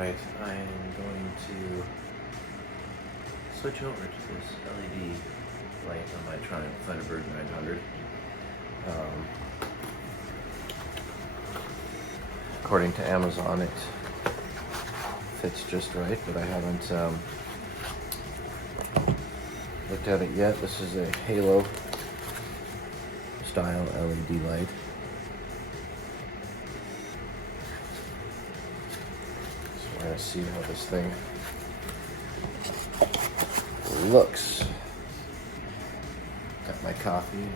Alright, I am going to switch over to this LED light on my Triumph Thunderbird 900. According to Amazon, it fits just right, but I haven't looked at it yet. This is a halo style LED light. So we're going to see how this thing looks. Got my coffee and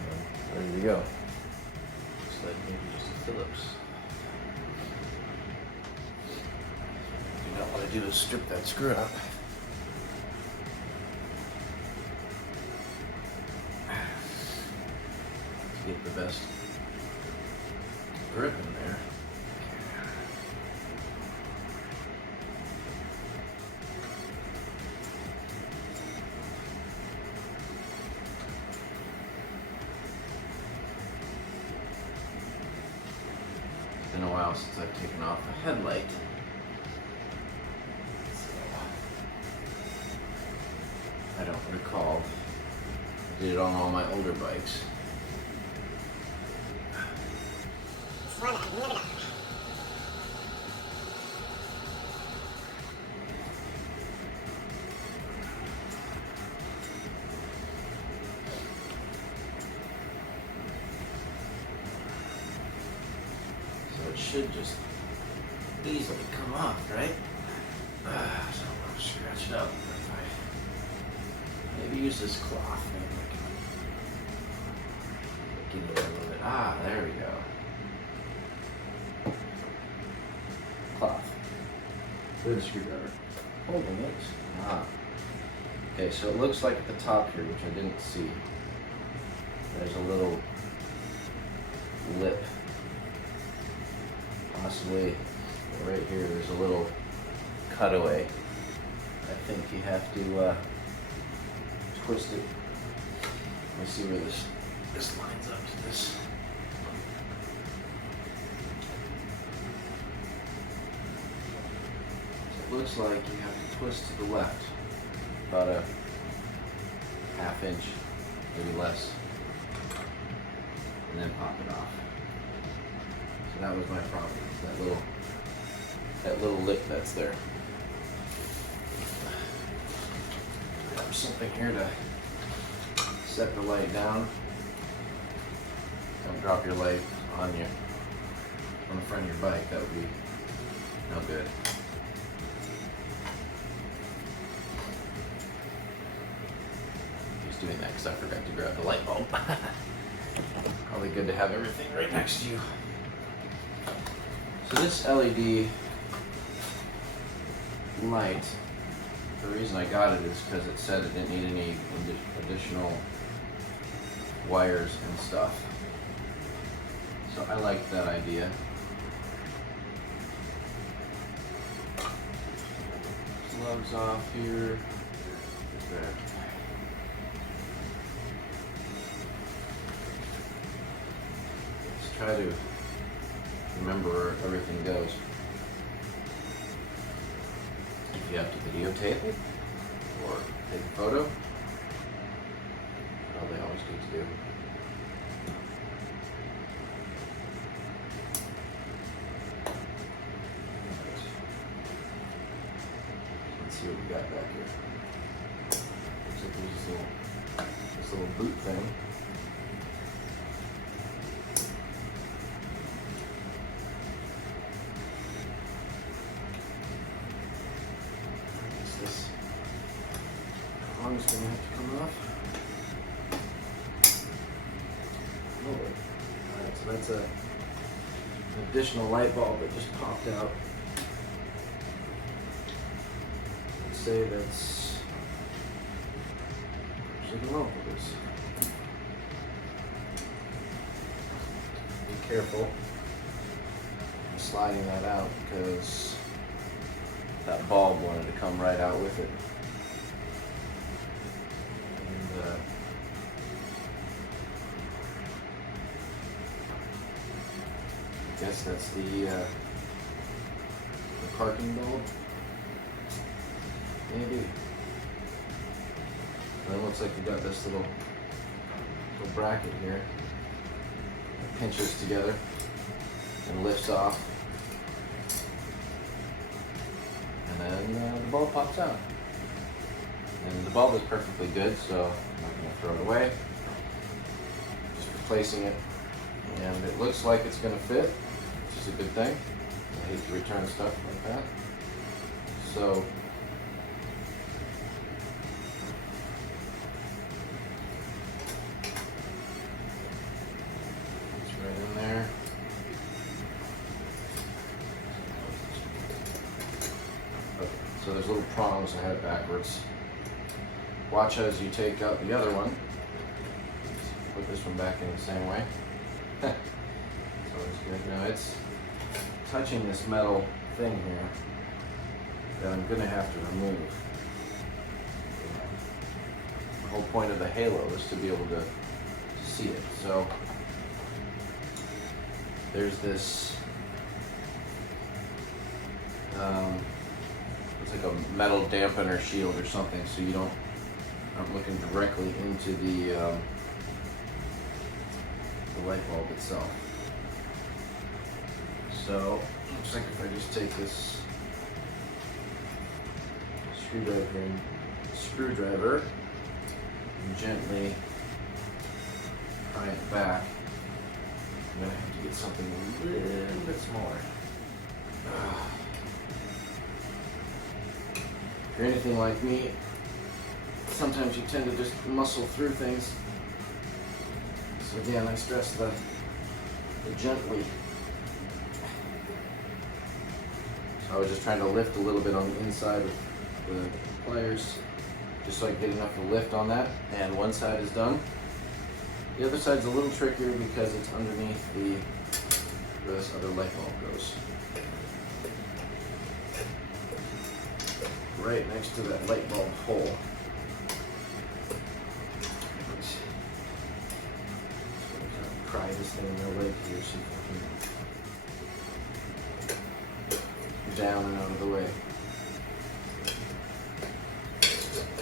ready to go. Looks like maybe just a Phillips. What you don't want to do is strip that screw up. To get the best grip in there. It's been a while since I've taken off a headlight. So, I don't recall. I did it on all my older bikes. So it should just easily come off, right? So I'm going to scratch it up. If I maybe use this cloth, maybe I can get it a little bit. Ah, there we go. Cloth with a screwdriver. Holding it. Ah. Okay, so it looks like at the top here, which I didn't see, there's a little lip. Possibly right here, there's a little cutaway. I think you have to twist it. Let me see where this lines up to this. So it looks like you have to twist to the left, about a ½ inch, maybe less, and then pop it off. So that was my problem, that little lip that's there. Grab something here to set the light down. Don't drop your light on the front of your bike. That would be no good. Just doing that because I forgot to grab the light bulb. Probably good to have everything right next to you. So this LED light, the reason I got it is because it said it didn't need any additional wires and stuff. So I liked that idea. Gloves off here. There. Let's try to remember where everything goes. If you have to videotape it or take a photo, probably always good to do. Let's see what we got back here. Looks like there's this little boot thing. This arm is going to have to come off. Alright, so that's an additional light bulb that just popped out. Let's say that's actually the low for this. Be careful in sliding that out because that bulb wanted to come right out with it. And I guess that's the parking bulb. Maybe. And it looks like you got this little bracket here that pinches together and lifts off. And then the bulb pops out. And the bulb is perfectly good, so I'm not going to throw it away. Just replacing it. And it looks like it's going to fit, which is a good thing. I hate to return stuff like that. So it's right in there. Okay, so there's little prongs. I had it backwards. Watch as you take out the other one. Put this one back in the same way. So it's good. Now it's touching this metal thing here that I'm going to have to remove. The whole point of the halo is to be able to see it. So there's this, it's like a metal dampener shield or something, so you aren't looking directly into the light bulb itself. So looks like if I just take this screwdriver and gently pry it back, I'm gonna have to get something a little bit smaller. If you're anything like me, sometimes you tend to just muscle through things. So again, I stress the gently. So I was just trying to lift a little bit on the inside of the pliers, just so I can get enough of a lift on that. And one side is done. The other side's a little trickier because it's underneath where this other light bulb goes. Right next to that light bulb hole. Pry this thing in the leg here, see if I can down and out of the way.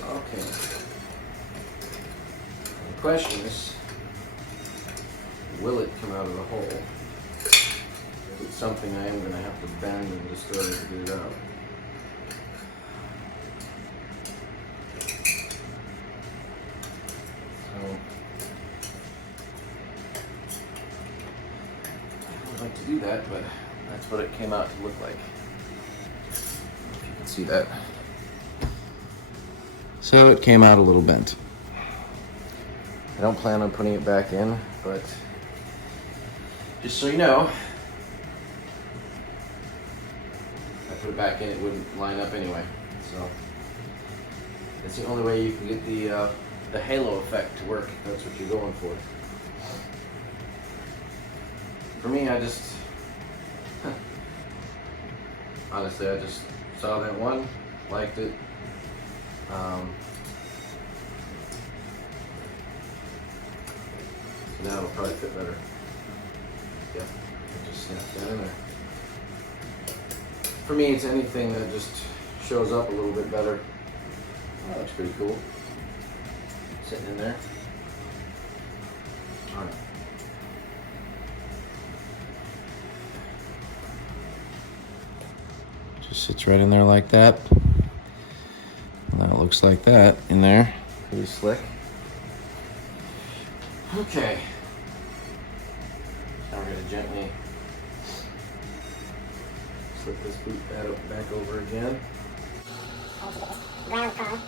Okay. The question is, will it come out of the hole? It's something I am going to have to bend and distort it to get it out. Like to do that, but that's what it came out to look like. If you can see that. So it came out a little bent. I don't plan on putting it back in, but just so you know, if I put it back in, it wouldn't line up anyway. So it's the only way you can get the halo effect to work, if that's what you're going for. For me, honestly, I just saw that one, liked it. So now it'll probably fit better. Yeah, I just snap that in there. For me, it's anything that just shows up a little bit better. That looks pretty cool. Sitting in there. All right. Just sits right in there like that. Now it looks like that in there. Pretty slick. Okay. Now we're going to gently slip this boot back over again. Ground car.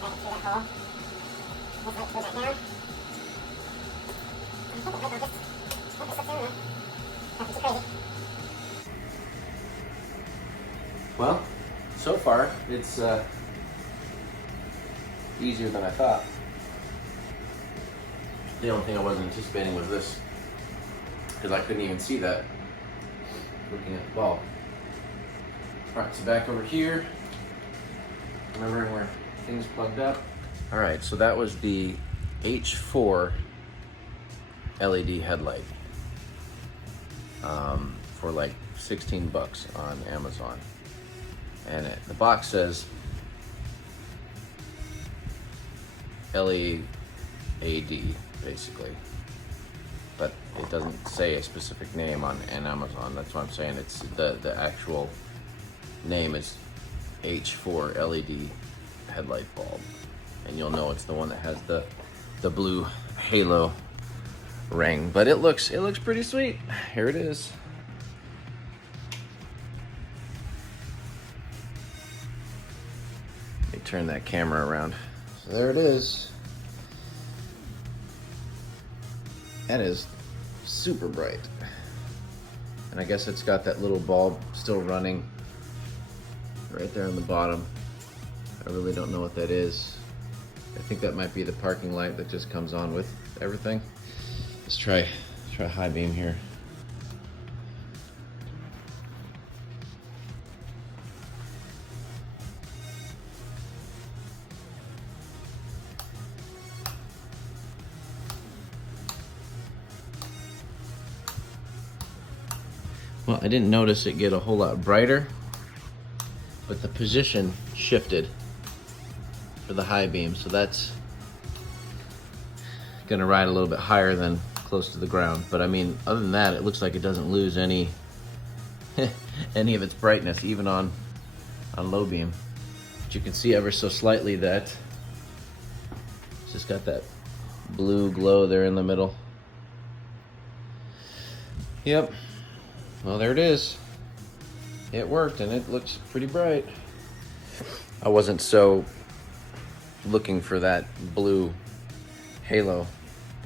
Back through that hole. Let's pull that down. I think it might just slip in there. Nothing too crazy. Well, so far it's easier than I thought. The only thing I wasn't anticipating was this, because I couldn't even see that looking at the ball. Alright, so back over here, remembering where things plugged up. Alright, so that was the H4 LED headlight for like $16 on Amazon. And the box says LED, basically. But it doesn't say a specific name on Amazon. That's what I'm saying. It's the actual name is H4 LED headlight bulb, and you'll know it's the one that has the blue halo ring. But it looks pretty sweet. Here it is. Let me turn that camera around. So there it is. That is super bright. And I guess it's got that little bulb still running right there on the bottom. I really don't know what that is. I think that might be the parking light that just comes on with everything. Let's try high beam here. Well, I didn't notice it get a whole lot brighter, but the position shifted for the high beam, so that's gonna ride a little bit higher than close to the ground. But I mean, other than that, it looks like it doesn't lose any any of its brightness, even on low beam. But you can see ever so slightly that it's just got that blue glow there in the middle. Yep. Well, there it is. It worked, and it looks pretty bright. I wasn't so looking for that blue halo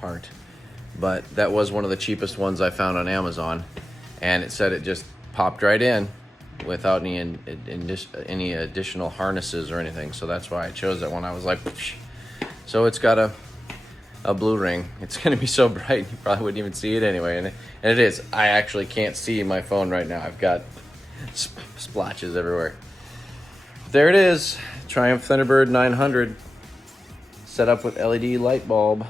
part, but that was one of the cheapest ones I found on Amazon, and it said it just popped right in without any additional harnesses or anything. So that's why I chose that one. I was like, psh. So it's got a blue ring. It's gonna be so bright you probably wouldn't even see it anyway, and it is. I actually can't see my phone right now. I've got splotches everywhere. There it is, Triumph Thunderbird 900, set up with LED light bulb.